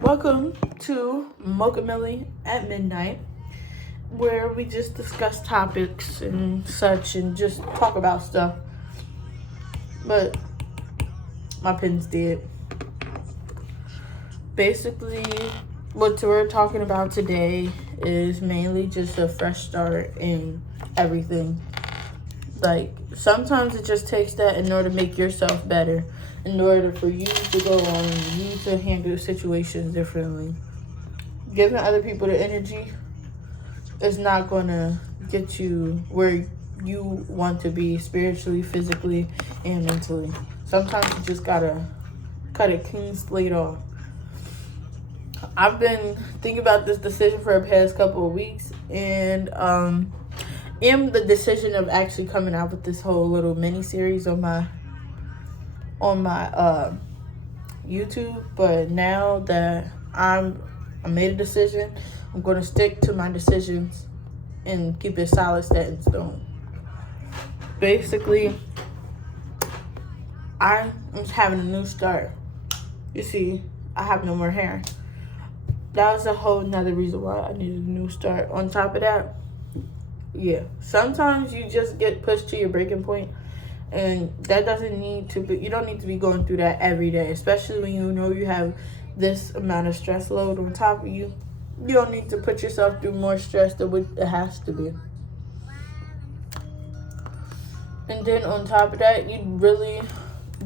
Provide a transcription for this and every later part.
Welcome to MochaMillie at midnight, where we just discuss topics and such and just talk about stuff. But my pen's dead. Basically, what we're talking about today is mainly just a fresh start in everything. Like, sometimes it just takes that in order to make yourself better, in order for you to go on and you to handle situations differently. Giving other people the energy is not going to get you where you want to be spiritually, physically, and mentally. Sometimes you just got to cut a clean slate off. I've been thinking about this decision for the past couple of weeks, and in the decision of actually coming out with this whole little mini series on my YouTube. But now that I made a decision, I'm going to stick to my decisions and keep it solid, set in stone. Basically, I'm having a new start. You see, I have no more hair. That was a whole nother reason why I needed a new start. On top of that, yeah, sometimes you just get pushed to your breaking point, and that doesn't need to be, you don't need to be going through that every day, especially when you know you have this amount of stress load on top of you. You don't need to put yourself through more stress than what it has to be. And then on top of that, you really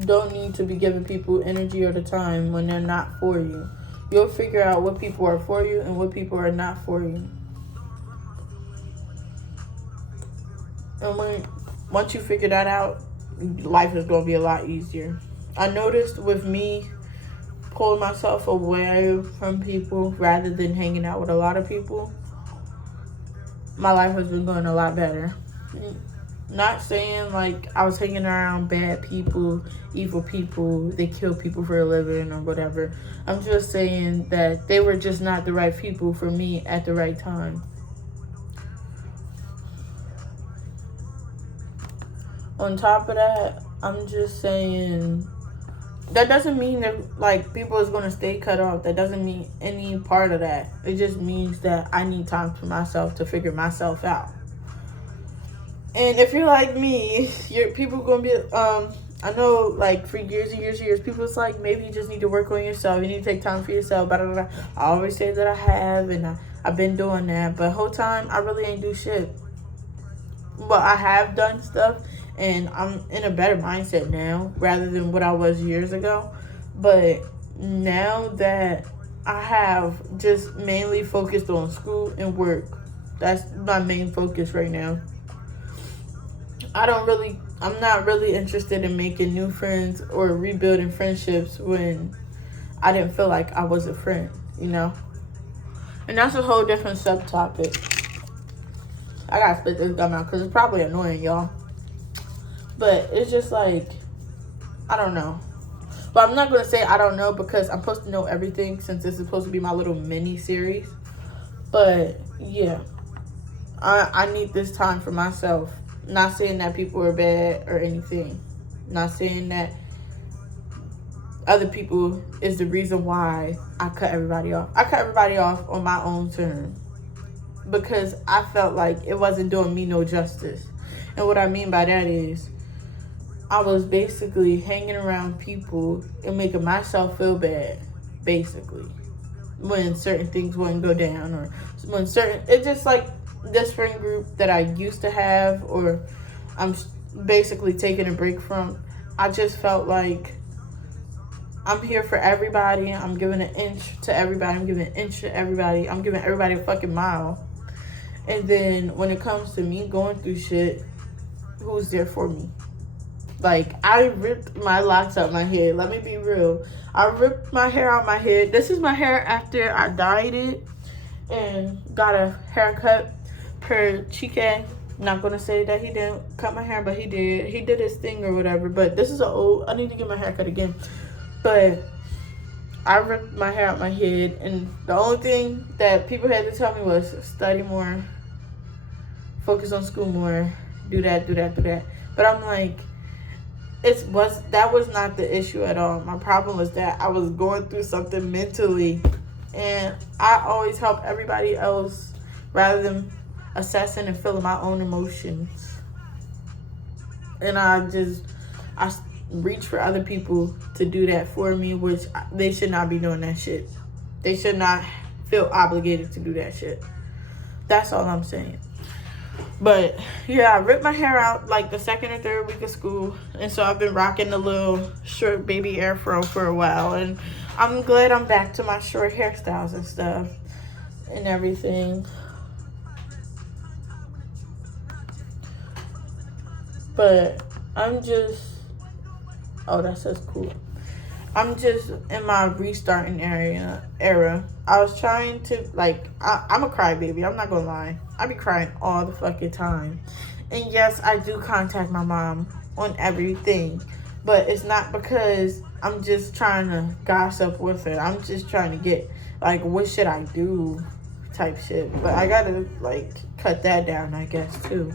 don't need to be giving people energy or the time when they're not for you. You'll figure out what people are for you and what people are not for you. And once you figure that out, life is going to be a lot easier. I noticed with me pulling myself away from people rather than hanging out with a lot of people, my life has been going a lot better. Not saying like I was hanging around bad people, evil people, they kill people for a living or whatever. I'm just saying that they were just not the right people for me at the right time. On top of that, I'm just saying that doesn't mean that like people is going to stay cut off. That doesn't mean any part of that. It just means that I need time for myself to figure myself out. And if you're like me, people going to be, I know like for years and years, people's like, maybe you just need to work on yourself. You need to take time for yourself. Blah, blah, blah. I always say that I have, and I've been doing that. But the whole time, I really ain't do shit. But I have done stuff, and I'm in a better mindset now rather than what I was years ago. But now that I have just mainly focused on school and work, that's my main focus right now. I'm not really interested in making new friends or rebuilding friendships when I didn't feel like I was a friend, you know? And that's a whole different subtopic. I gotta spit this gum out because it's probably annoying, y'all. But it's just like, I don't know. But I'm not going to say I don't know because I'm supposed to know everything since this is supposed to be my little mini series. But yeah, I need this time for myself. Not saying that people are bad or anything. Not saying that other people is the reason why I cut everybody off. I cut everybody off on my own terms because I felt like it wasn't doing me no justice. And what I mean by that is I was basically hanging around people and making myself feel bad, basically, when certain things wouldn't go down or when it's just like this friend group that I used to have or I'm basically taking a break from. I just felt like I'm here for everybody. I'm giving an inch to everybody. I'm giving an inch to everybody. I'm giving everybody a fucking mile. And then when it comes to me going through shit, who's there for me? Like, I ripped my locks out my head. Let me be real. I ripped my hair out my head. This is my hair after I dyed it and got a haircut per Chike. Not going to say that he didn't cut my hair, but he did. He did his thing or whatever. But this is I need to get my hair cut again. But I ripped my hair out my head. And the only thing that people had to tell me was study more. Focus on school more. Do that. But I'm like, that was not the issue at all. My problem was that I was going through something mentally And I always help everybody else rather than assessing and feeling my own emotions. And I reach for other people to do that for me, which they should not be doing that shit. They should not feel obligated to do that shit. That's all I'm saying. But yeah, I ripped my hair out like the second or third week of school, and so I've been rocking the little short baby afro for a while, and I'm glad I'm back to my short hairstyles and stuff and everything. But I'm just, oh, that says cool. I'm just in my restarting era. I was trying to, like, I'm a crybaby. I'm not gonna lie. I be crying all the fucking time. And yes, I do contact my mom on everything. But it's not because I'm just trying to gossip with her. I'm just trying to get, like, what should I do type shit. But I gotta, like, cut that down, I guess, too.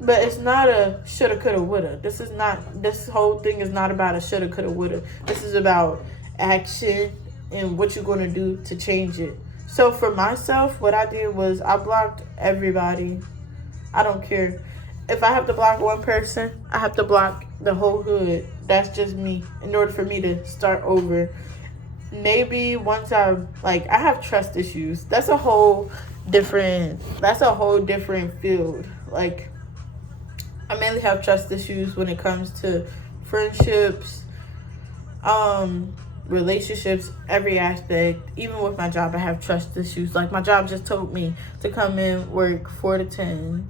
But it's not a shoulda, coulda, woulda. This whole thing is not about a shoulda, coulda, woulda. This is about action and what you're going to do to change it. So for myself, what I did was I blocked everybody. I don't care. If I have to block one person, I have to block the whole hood. That's just me in order for me to start over. Maybe once I have trust issues. That's a whole different field. Like, I mainly have trust issues when it comes to friendships, relationships, every aspect. Even with my job, I have trust issues. Like, my job just told me to come in, work 4 to 10.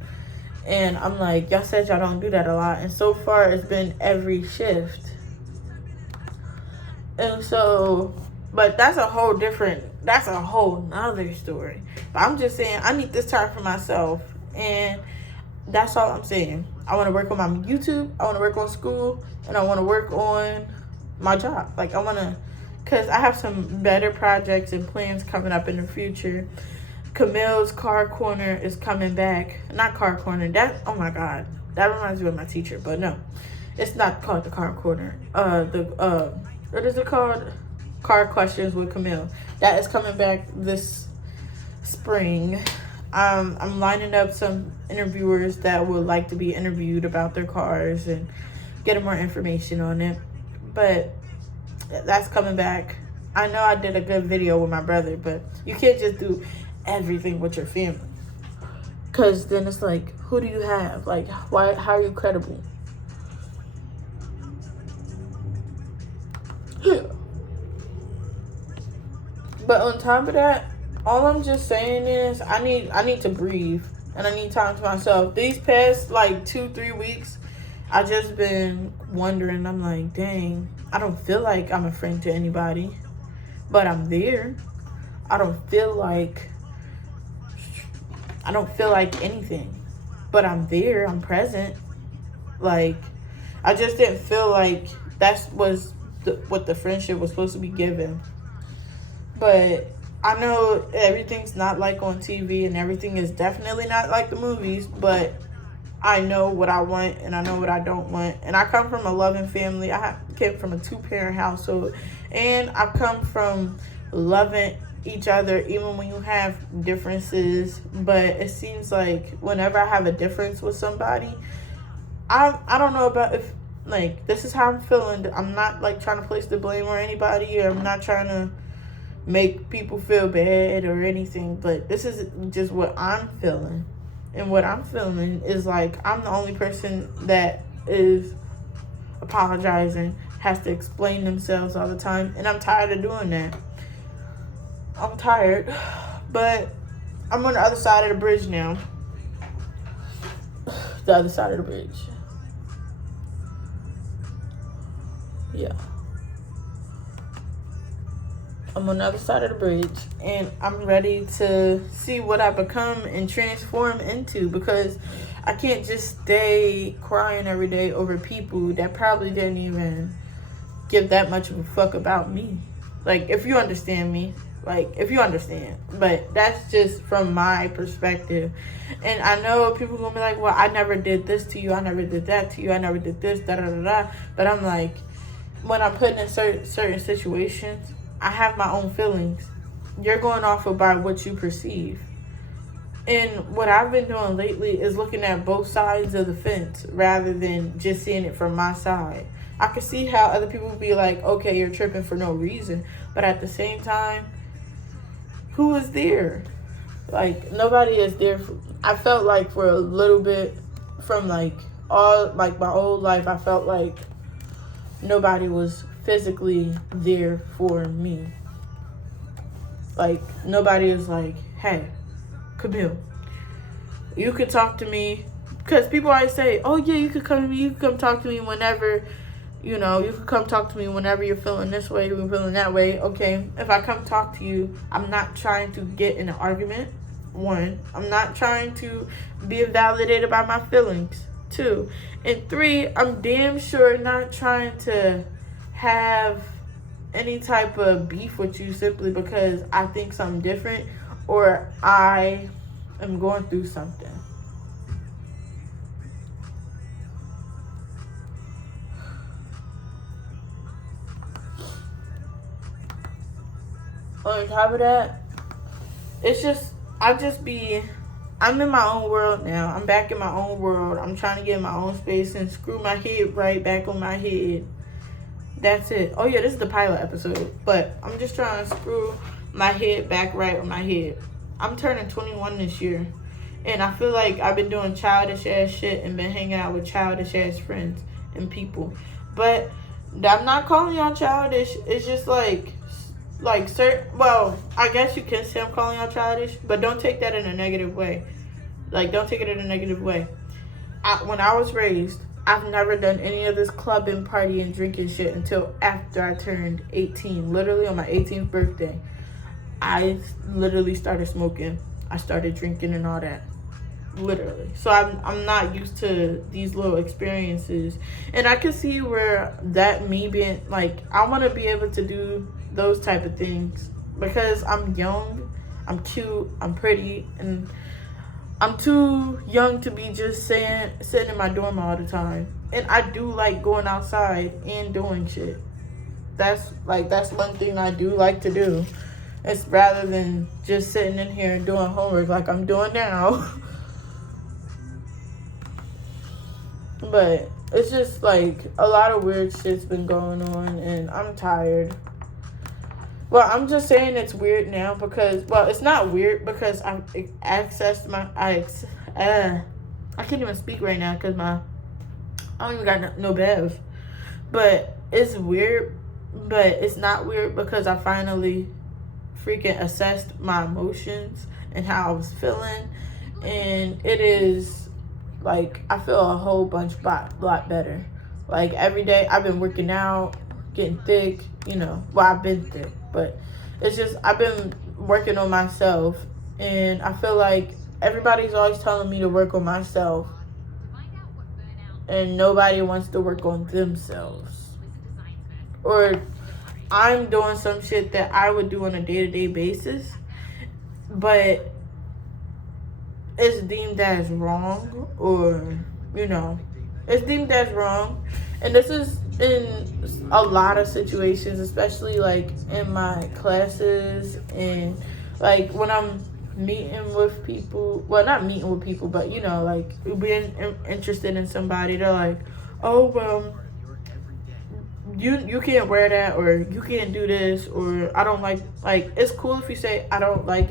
And I'm like, y'all said y'all don't do that a lot. And so far, it's been every shift. And so, but that's a whole nother story. But I'm just saying, I need this time for myself. And that's all I'm saying. I want to work on my YouTube. I want to work on school. And I want to work on my job. Like, I want to, because I have some better projects and plans coming up in the future. Camille's Car Corner is coming back. Not Car Corner. Oh my God. That reminds me of my teacher. But no, it's not called the Car Corner. What is it called? Car Questions with Camille. That is coming back this spring. I'm lining up some interviewers that would like to be interviewed about their cars and getting more information on it. But that's coming back. I know I did a good video with my brother, but you can't just do everything with your family. Because then it's like, who do you have? Like, why? How are you credible? But on top of that, all I'm just saying is I need to breathe and I need time to myself. These past like 2-3 weeks, I just been wondering. I'm like, dang, I don't feel like I'm a friend to anybody, but I'm there. I don't feel like anything, but I'm there. I'm present. Like, I just didn't feel like that was what the friendship was supposed to be given. But I know everything's not like on TV and everything is definitely not like the movies, but I know what I want and I know what I don't want. And I come from a loving family. I came from a 2-parent household, and I've come from loving each other even when you have differences. But it seems like whenever I have a difference with somebody, I don't know about if, like, this is how I'm feeling. I'm not like trying to place the blame on anybody, or I'm not trying to make people feel bad or anything, but this is just what I'm feeling. And what I'm feeling is like I'm the only person that is apologizing, has to explain themselves all the time, and I'm tired of doing that. I'm tired, but I'm on the other side of the bridge now. The other side of the bridge. Yeah. I'm on the other side of the bridge, and I'm ready to see what I become and transform into, because I can't just stay crying every day over people that probably didn't even give that much of a fuck about me. Like, if you understand me, but that's just from my perspective. And I know people are gonna be like, well, I never did this to you, I never did that to you, I never did this, da-da-da-da. But I'm like, when I'm put in certain situations, I have my own feelings. you're going off of by what you perceive. And what I've been doing lately is looking at both sides of the fence rather than just seeing it from my side. I can see how other people would be like, okay, you're tripping for no reason. But at the same time, who is there? Like, nobody is there. I felt like for a little bit from like all, like my whole life, I felt like nobody was physically there for me. Like, nobody is like, hey, Camille, you could talk to me. Because people always say, oh yeah, you could come to me, you could come talk to me whenever, you know, you could come talk to me whenever you're feeling this way, you're feeling that way. Okay, if I come talk to you, I'm not trying to get in an argument. 1, I'm not trying to be validated by my feelings. 2, and 3, I'm damn sure not trying to have any type of beef with you simply because I think something different or I am going through something. On top of that, it's just, I'm in my own world now. I'm back in my own world. I'm trying to get in my own space and screw my head right back on my head. That's it. Oh yeah, this is the pilot episode. But I'm just trying to screw my head back right on my head. I'm turning 21 this year. And I feel like I've been doing childish ass shit and been hanging out with childish ass friends and people. But I'm not calling y'all childish. It's just like certain, well, I guess you can say I'm calling y'all childish, but don't take that in a negative way. Like, don't take it in a negative way. When I was raised, I've never done any of this clubbing, partying, drinking shit until after I turned 18. Literally on my 18th birthday, I literally started smoking. I started drinking and all that. Literally. So I'm not used to these little experiences. And I can see where that me being, like, I want to be able to do those type of things because I'm young, I'm cute, I'm pretty, and I'm too young to be just sitting in my dorm all the time. And I do like going outside and doing shit. That's one thing I do like to do. It's rather than just sitting in here and doing homework like I'm doing now. But it's just like a lot of weird shit's been going on and I'm tired. Well, I'm just saying it's weird now because, well, it's not weird because I accessed I can't even speak right now because I don't even got no bev. But it's weird, but it's not weird because I finally freaking assessed my emotions and how I was feeling. And it is, like, I feel a whole lot better. Like, every day I've been working out, getting thick, you know. Well, I've been thick, but it's just I've been working on myself. And I feel like everybody's always telling me to work on myself. And nobody wants to work on themselves. Or I'm doing some shit that I would do on a day-to-day basis, but it's deemed as wrong, or, you know, it's deemed as wrong. And this is in a lot of situations, especially like in my classes and like when I'm meeting with people, well, not meeting with people, but, you know, like being interested in somebody. They're like, oh, well, you can't wear that, or you can't do this, or I don't like it's cool if you say I don't like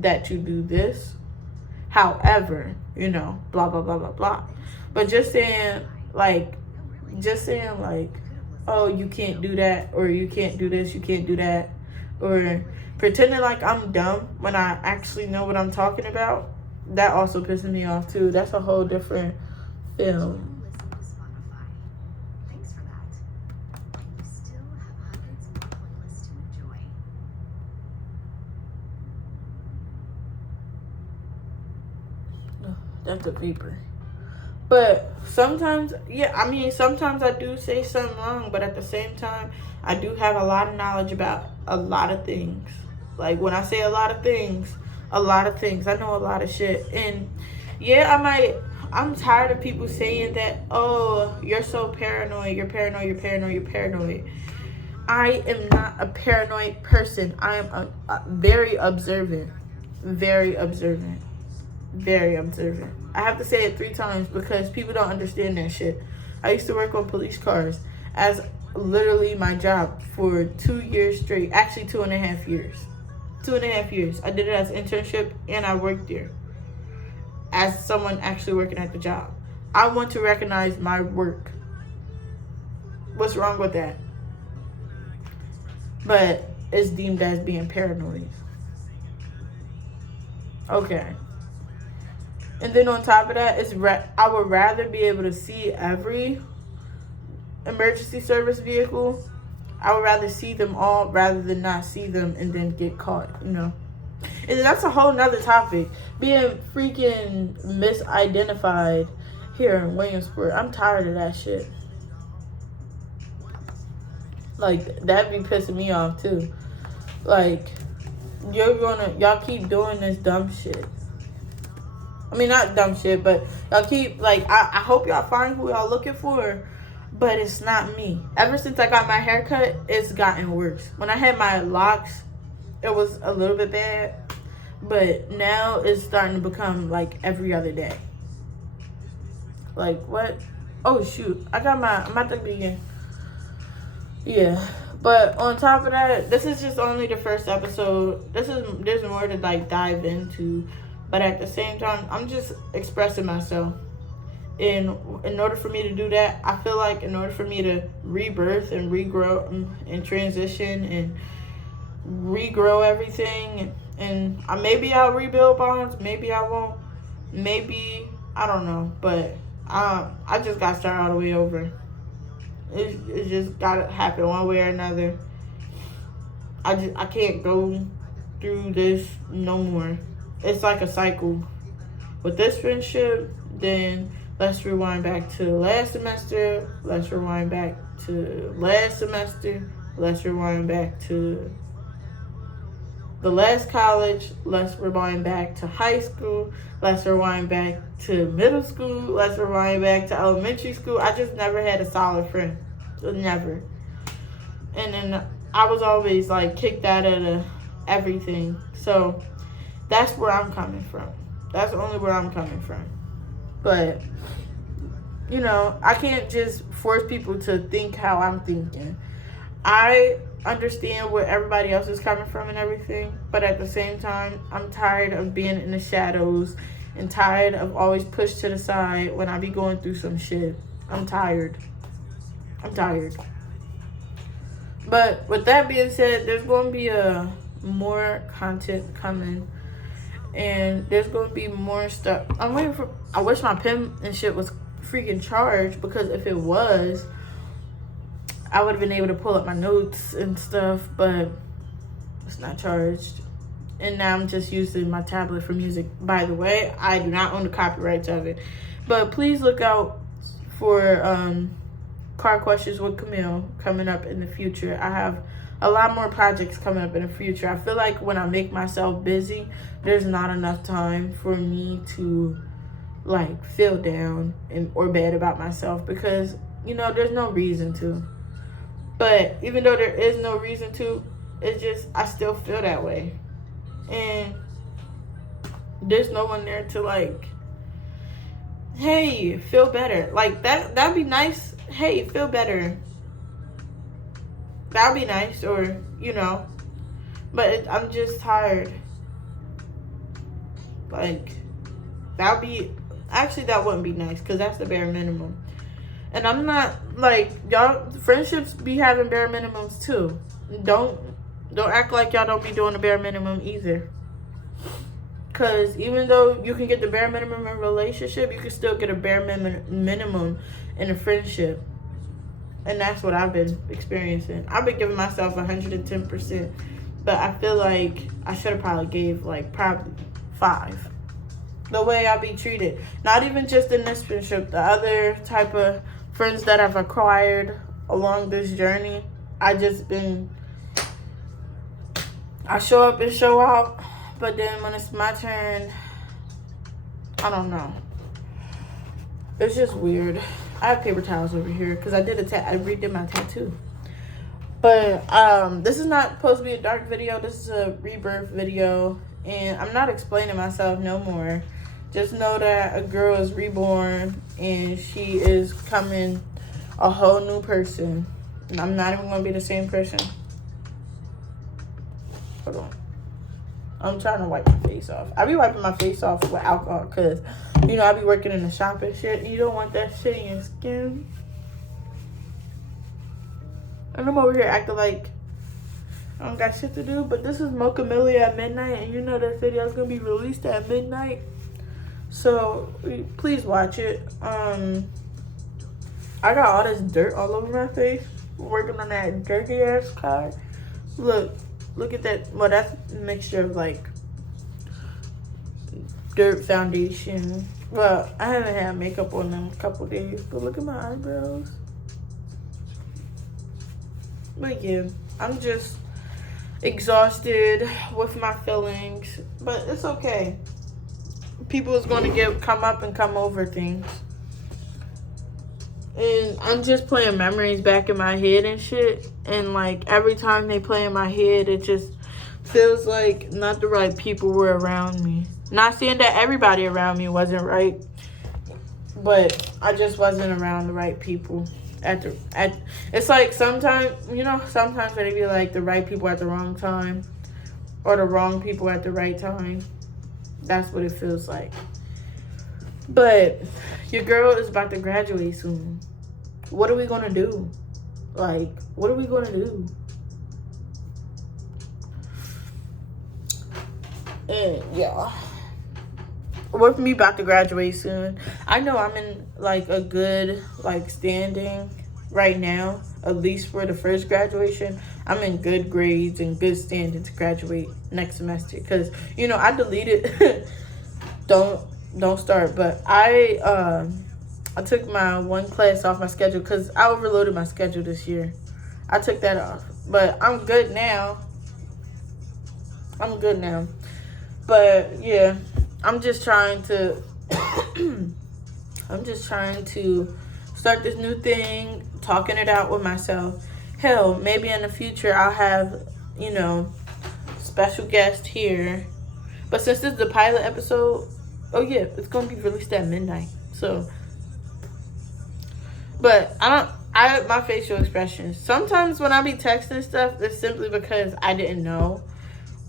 that you do this, however, you know, blah blah blah blah blah. But just saying like oh, you can't do that, or you can't do this, you can't do that, or pretending like I'm dumb when I actually know what I'm talking about, that also pisses me off too. That's a whole different film. That's a vapor. But sometimes, yeah, I mean, sometimes I do say something wrong, but at the same time, I do have a lot of knowledge about a lot of things. Like, when I say a lot of things, I know a lot of shit. And yeah, I'm tired of people saying that, oh, you're so paranoid, you're paranoid. I am not a paranoid person. I am a very observant. Very observant. Very observant. I have to say it 3 times because people don't understand that shit. I used to work on police cars as literally my job for 2 years straight. Actually, 2.5 years. 2.5 years. I did it as internship and I worked there as someone actually working at the job. I want to recognize my work. What's wrong with that? But it's deemed as being paranoid. Okay. And then on top of that, I would rather be able to see every emergency service vehicle. I would rather see them all rather than not see them and then get caught, you know. And that's a whole nother topic. Being freaking misidentified here in Williamsport. I'm tired of that shit. Like, that be pissing me off too. Like, y'all keep doing this dumb shit. I mean, not dumb shit, but y'all keep, like, I hope y'all find who y'all looking for, but it's not me. Ever since I got my haircut, it's gotten worse. When I had my locks, it was a little bit bad, but now it's starting to become, like, every other day. Like, what? Oh, shoot. I'm about to begin. Yeah. But on top of that, this is just only the first episode. There's more to, like, dive into. But at the same time, I'm just expressing myself. And in order for me to do that, I feel like in order for me to rebirth and regrow and transition and regrow everything, and maybe I'll rebuild bonds, maybe I won't, maybe, I don't know. But I just got to start all the way over. It just got to happen one way or another. I can't go through this no more. It's like a cycle. With this friendship, then let's rewind back to last semester. Let's rewind back to last semester. Let's rewind back to the last college. Let's rewind back to high school. Let's rewind back to middle school. Let's rewind back to elementary school. I just never had a solid friend. Never. And then I was always, like, kicked out of everything. So that's where I'm coming from. That's only where I'm coming from. But, you know, I can't just force people to think how I'm thinking. I understand where everybody else is coming from and everything. But at the same time, I'm tired of being in the shadows and tired of always pushed to the side when I be going through some shit. I'm tired. But with that being said, there's going to be more content coming. And there's going to be more stuff. I wish my pen and shit was freaking charged, because if it was, I would have been able to pull up my notes and stuff, but it's not charged. And now I'm just using my tablet for music. By the way, I do not own the copyrights of it. But please look out for Car Questions with Camille coming up in the future. I have a lot more projects coming up in the future. I feel like when I make myself busy, there's not enough time for me to, like, feel down or bad about myself, because, you know, there's no reason to. But even though there is no reason to, it's just, I still feel that way. And there's no one there to, like, hey, feel better. Like, that'd be nice. Hey, feel better. That would be nice, or, you know. But I'm just tired. Like, that wouldn't be nice, because that's the bare minimum. And I'm not, like, y'all, friendships be having bare minimums too. Don't act like y'all don't be doing the bare minimum either. Because even though you can get the bare minimum in a relationship, you can still get a bare minimum in a friendship. And that's what I've been experiencing. I've been giving myself 110%. But I feel like I should have probably gave, like, probably 5. The way I be treated. Not even just in this friendship. The other type of friends that I've acquired along this journey. I show up and show out. But then when it's my turn, I don't know. It's just weird. I have paper towels over here because I redid my tattoo. But this is not supposed to be a dark video. This is a rebirth video. And I'm not explaining myself no more. Just know that a girl is reborn and she is coming a whole new person. And I'm not even going to be the same person. Hold on. I'm trying to wipe my face off. I be wiping my face off with alcohol because, you know, I be working in the shop and shit. And you don't want that shit in your skin. And I'm over here acting like I don't got shit to do. But this is MochaMillie at midnight. And you know that video is going to be released at midnight. So, please watch it. I got all this dirt all over my face. Working on that dirty ass car. Look at that. Well, that's a mixture of like dirt foundation. Well, I haven't had makeup on them a couple days, but look at my eyebrows. But yeah, I'm just exhausted with my feelings, but it's okay. People is going to come up and come over things. And I'm just playing memories back in my head and shit. And like every time they play in my head, it just feels like not the right people were around me. Not saying that everybody around me wasn't right, but I just wasn't around the right people. It's like sometimes, you know, sometimes they be like the right people at the wrong time or the wrong people at the right time. That's what it feels like. But your girl is about to graduate soon. What are we going to do? Like, what are we going to do? And yeah. With me about to graduate soon, I know I'm in like a good like standing right now, at least for the first graduation. I'm in good grades and good standing to graduate next semester because, you know, I deleted don't start, but I took my one class off my schedule because I overloaded my schedule this year. I took that off, but I'm good now. But yeah, I'm just trying to start this new thing, talking it out with myself. Hell, maybe in the future I'll have, you know, special guest here. But since this is the pilot episode, oh yeah, it's gonna be released at midnight. So, but my facial expressions. Sometimes when I be texting stuff, it's simply because I didn't know,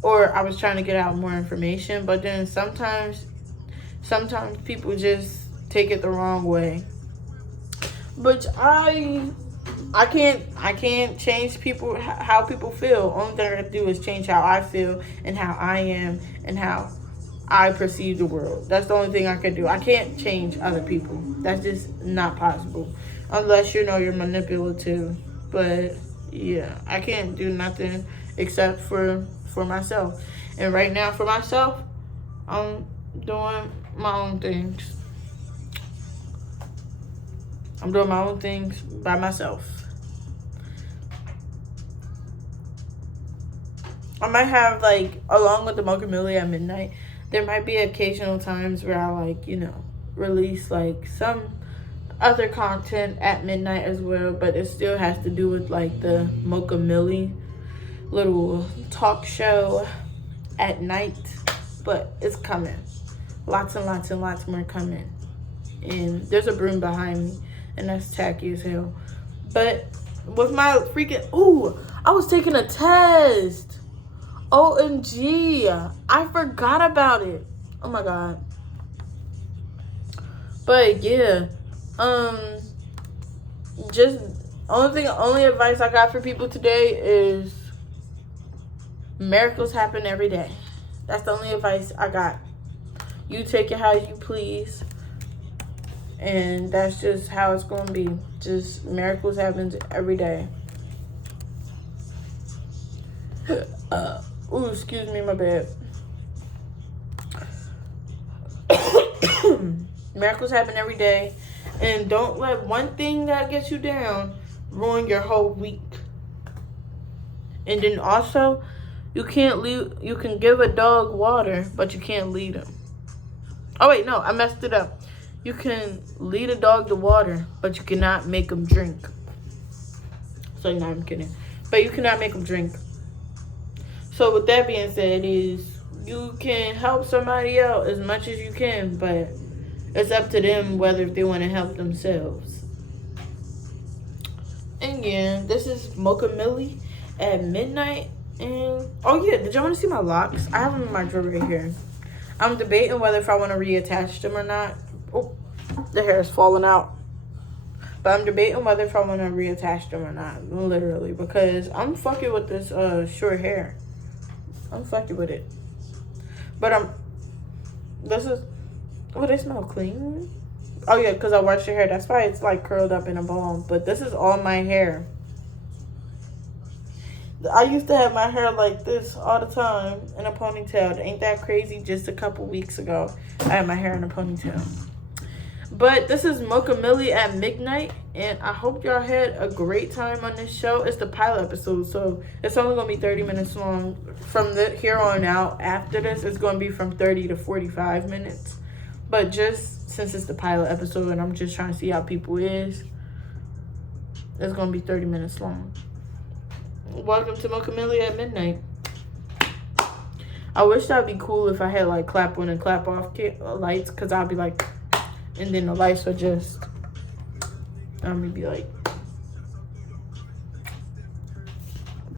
or I was trying to get out more information. But then sometimes people just take it the wrong way. But I can't change how people feel. Only thing I can do is change how I feel and how I am and how I perceive the world. That's the only thing I can do. I can't change other people. That's just not possible. Unless, you know, you're manipulative. But yeah, I can't do nothing except for myself. And right now for myself, I'm doing my own things. I'm doing my own things by myself. I might have, like, along with the MochaMillie at midnight, there might be occasional times where I, like, you know, release, like, some other content at midnight as well. But it still has to do with, like, the MochaMillie little talk show at night. But it's coming. Lots and lots and lots more coming. And there's a broom behind me. And that's tacky as hell. But with my freaking... Ooh, I was taking a test. OMG. I forgot about it. Oh my God. But yeah. Just... Only advice I got for people today is... miracles happen every day. That's the only advice I got. You take it how you please. And that's just how it's going to be. Just miracles happen every day. Ooh, excuse me, my bad. Miracles happen every day. And don't let one thing that gets you down ruin your whole week. And then also, you can give a dog water, but you can't lead him. Oh, wait, no, I messed it up. You can lead a dog to water, but you cannot make him drink. So, no, I'm kidding. but you cannot make them drink. So with that being said, is you can help somebody out as much as you can, but it's up to them whether they want to help themselves. And yeah, this is MochaMillie at midnight. And oh yeah, did y'all want to see my locks? I have them in my drawer right here. I'm debating whether if I want to reattach them or not. Oh, the hair is falling out. But I'm debating whether if I want to reattach them or not, literally, because I'm fucking with this short hair. I'm fucking with it. But this is, oh, they smell clean. Oh yeah, because I washed your hair. That's why it's like curled up in a ball. But this is all my hair. I used to have my hair like this all the time in a ponytail. Ain't that crazy? Just a couple weeks ago, I had my hair in a ponytail. But this is MochaMillie at midnight, and I hope y'all had a great time on this show. It's the pilot episode, so it's only going to be 30 minutes long. From here on out, after this, it's going to be from 30 to 45 minutes. But just since it's the pilot episode and I'm just trying to see how people is, it's going to be 30 minutes long. Welcome to MochaMillie at midnight. I wish that'd be cool if I had like clap on and clap off lights, because I'd be like, and then the lights would just, I'm gonna be like,